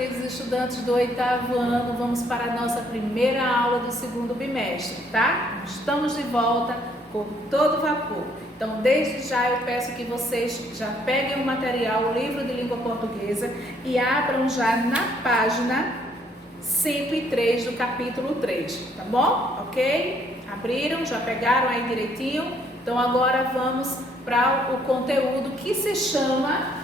queridos estudantes do 8º ano, vamos para a nossa primeira aula do segundo bimestre, tá? Estamos de volta com todo vapor. Então, desde já eu peço que vocês já peguem o material, o livro de língua portuguesa e abram já na página 103 do capítulo 3, tá bom? Ok? Abriram, já pegaram aí direitinho? Então, agora vamos para o conteúdo que se chama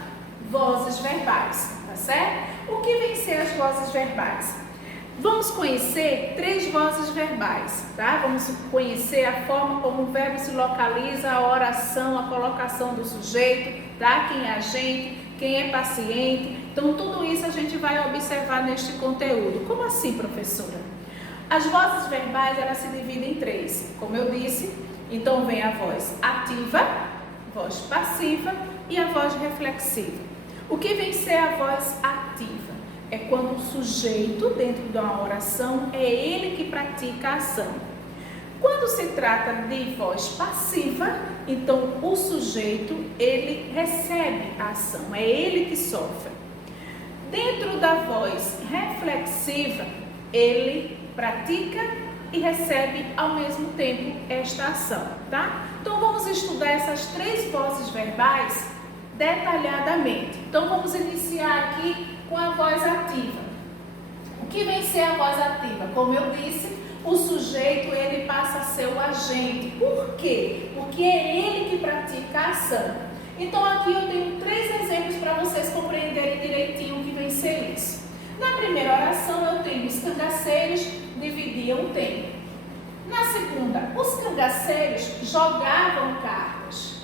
vozes verbais, tá certo? O que vem ser as vozes verbais? Vamos conhecer 3 vozes verbais, tá? Vamos conhecer a forma como o verbo se localiza, a oração, a colocação do sujeito, tá? Quem é agente, quem é paciente. Então, tudo isso a gente vai observar neste conteúdo. Como assim, professora? As vozes verbais, elas se dividem em 3, como eu disse. Então, vem a voz ativa, voz passiva e a voz reflexiva. O que vem ser a voz ativa? É quando o sujeito, dentro de uma oração, é ele que pratica a ação. Quando se trata de voz passiva, então o sujeito, ele recebe a ação, é ele que sofre. Dentro da voz reflexiva, ele pratica e recebe ao mesmo tempo esta ação, tá? Então vamos estudar essas 3 vozes verbais detalhadamente. Então vamos iniciar aqui com a voz ativa. O que vem ser a voz ativa? Como eu disse, o sujeito ele passa a ser o agente. Por quê? Porque é ele que pratica a ação. Então aqui eu tenho 3 exemplos para vocês compreenderem direitinho o que vem ser isso. Na primeira oração eu tenho os cangaceiros dividiam o tempo. Na segunda, os cangaceiros jogavam cartas.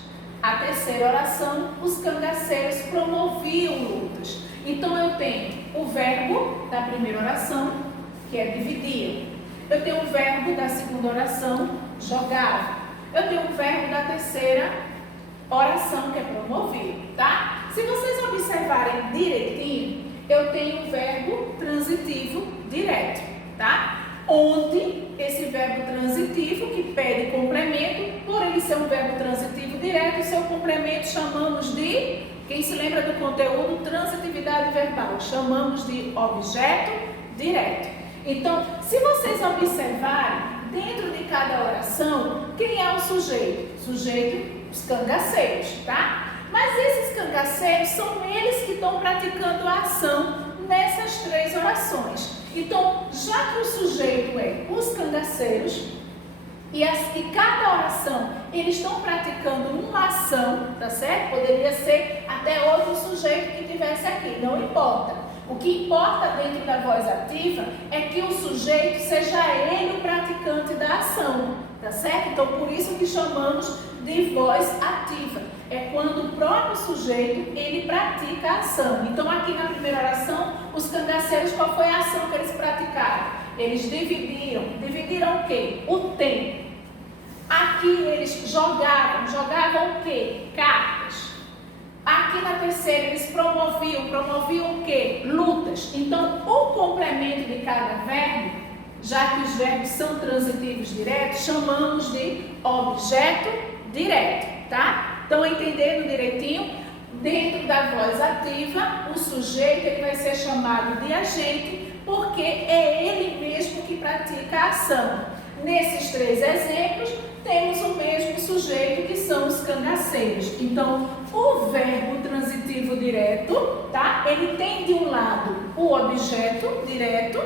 A terceira oração, os cangaceiros promoviam lutas. Então eu tenho o verbo da primeira oração, que é dividir. Eu tenho o verbo da segunda oração, jogava. Eu tenho o verbo da terceira oração, que é promover, tá? Se vocês observarem direitinho, eu tenho o verbo transitivo direto, tá? Onde esse verbo transitivo, que pede complemento, por ele ser um verbo transitivo direto, o seu complemento chamamos de, quem se lembra do conteúdo, transitividade verbal, chamamos de objeto direto. Então, se vocês observarem, dentro de cada oração, quem é o sujeito? Sujeito, os cangaceiros, tá? Mas esses cangaceiros são eles que estão praticando a ação nessas 3 orações. Então, já que o sujeito é os cangaceiros e cada oração eles estão praticando uma ação, tá certo? Poderia ser até outro sujeito que tivesse aqui, não importa. O que importa dentro da voz ativa é que o sujeito seja ele o praticante da ação, tá certo? Então, por isso que chamamos de voz ativa. É quando o próprio sujeito, ele pratica a ação. Então, aqui na primeira oração, os cangaceiros, qual foi a ação que eles praticaram? Eles dividiram. Dividiram o quê? O tempo. Aqui eles jogavam. Jogavam o quê? Cartas. Aqui na terceira, eles promoviam. Promoviam o quê? Lutas. Então, o complemento de cada verbo, já que os verbos são transitivos diretos, chamamos de objeto direto, tá? Estão entendendo direitinho? Dentro da voz ativa, o sujeito ele vai ser chamado de agente, porque é ele mesmo que pratica a ação. Nesses 3 exemplos, temos o mesmo sujeito, que são os cangaceiros. Então, o verbo transitivo direto, tá? Ele tem de um lado o objeto direto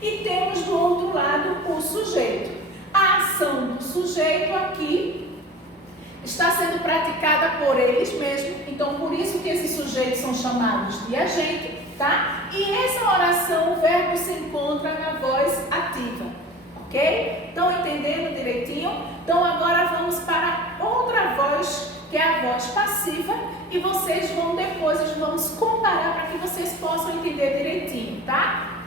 e temos do outro lado o sujeito. A ação do sujeito aqui está sendo praticada por eles mesmos, então por isso que esses sujeitos são chamados de agente, tá? E essa oração, o verbo se encontra na voz ativa, ok? Estão entendendo direitinho? Então agora vamos para outra voz, que é a voz passiva, e vocês vão depois, nós vamos comparar para que vocês possam entender direitinho, tá?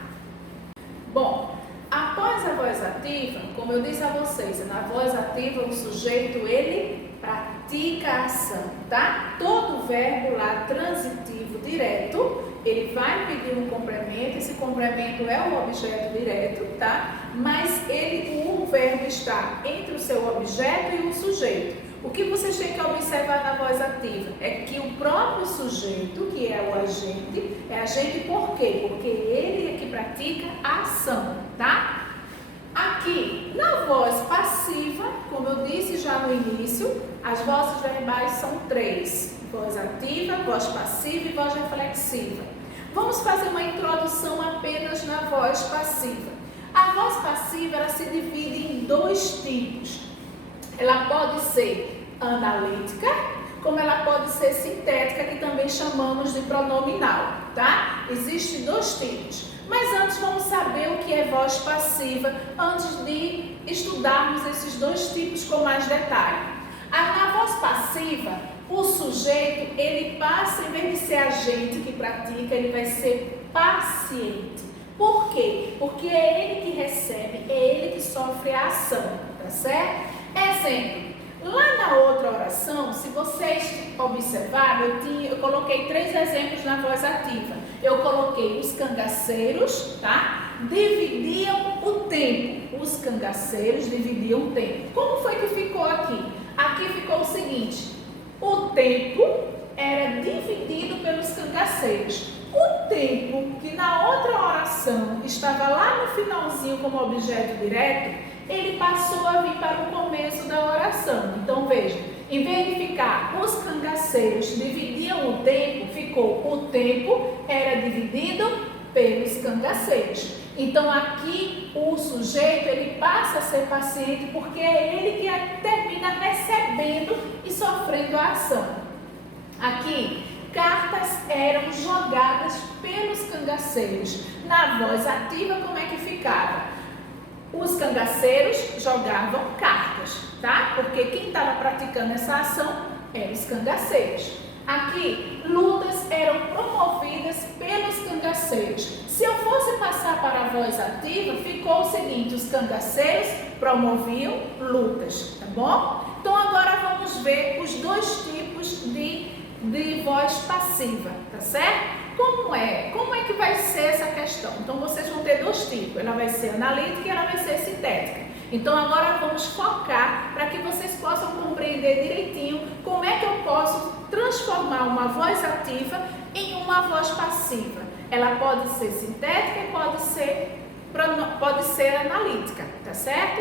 Bom, após a voz ativa, como eu disse a vocês, na voz ativa o sujeito, ele pratica a ação, tá? Todo verbo lá transitivo direto, ele vai pedir um complemento, esse complemento é um objeto direto, tá? Mas o verbo está entre o seu objeto e o sujeito. O que vocês têm que observar na voz ativa é que o próprio sujeito, que é o agente, é agente por quê? Porque ele é que pratica a ação, tá? Aqui, na voz passiva, como eu disse já no início, as vozes verbais são 3. Voz ativa, voz passiva e voz reflexiva. Vamos fazer uma introdução apenas na voz passiva. A voz passiva, ela se divide em 2 tipos. Ela pode ser analítica, como ela pode ser sintética, que também chamamos de pronominal, tá? Existem 2 tipos. Mas antes vamos saber o que é voz passiva, antes de estudarmos esses 2 tipos com mais detalhe. Na voz passiva, o sujeito, ele passa, em vez de ser agente que pratica, ele vai ser paciente. Por quê? Porque é ele que recebe, é ele que sofre a ação, tá certo? Exemplo, lá na outra oração, se vocês observarem, eu coloquei 3 exemplos na voz ativa. Eu coloquei os cangaceiros, tá? Dividiam o tempo. Os cangaceiros dividiam o tempo. Como foi que ficou aqui? Aqui ficou o seguinte: o tempo era dividido pelos cangaceiros. O tempo que na outra oração estava lá no finalzinho como objeto direto, ele passou a vir para o começo da oração. Então veja, em vez de ficar os cangaceiros dividiam o tempo, ficou o tempo era dividido pelos cangaceiros. Então aqui o sujeito, ele passa a ser paciente porque é ele que termina recebendo e sofrendo a ação. Aqui, cartas eram jogadas pelos cangaceiros. Na voz ativa, como é que ficava? Os cangaceiros jogavam cartas, tá? Porque quem estava praticando essa ação eram os cangaceiros. Aqui, lutas eram promovidas pelos cangaceiros. Se eu fosse passar para a voz ativa, ficou o seguinte: os cangaceiros promoviam lutas, tá bom? Então agora vamos ver os 2 tipos de voz passiva, tá certo? Como é que vai ser essa questão? Então vocês vão ter 2 tipos, ela vai ser analítica e ela vai ser sintética. Então agora vamos focar para que vocês possam compreender direitinho como é que eu posso transformar uma voz ativa em uma voz passiva. Ela pode ser sintética e pode ser analítica, tá certo?